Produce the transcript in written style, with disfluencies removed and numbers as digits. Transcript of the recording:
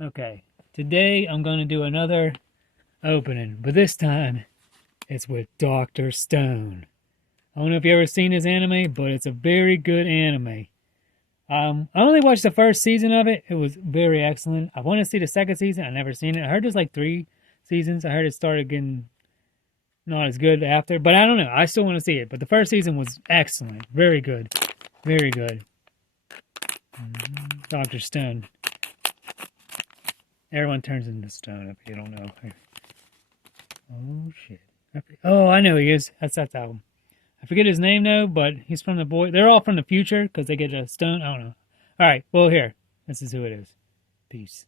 Okay, today I'm going to do another opening, but this time it's with Dr. Stone. I don't know if you ever seen his anime, but it's a very good anime. I only watched the first season of it. It was very excellent. I want to see the second season. I never seen it. I heard there's like 3 seasons. I heard it started getting not as good after, but I don't know. I still want to see it. But the first season was excellent. Very good. Very good. Dr. Stone. Everyone turns into stone if you don't know. Oh shit. Oh, I know who he is. That's album. I forget his name though, but he's from the boy. They're all from the future because they get a stone. I don't know. All right. Well, here. This is who it is. Peace.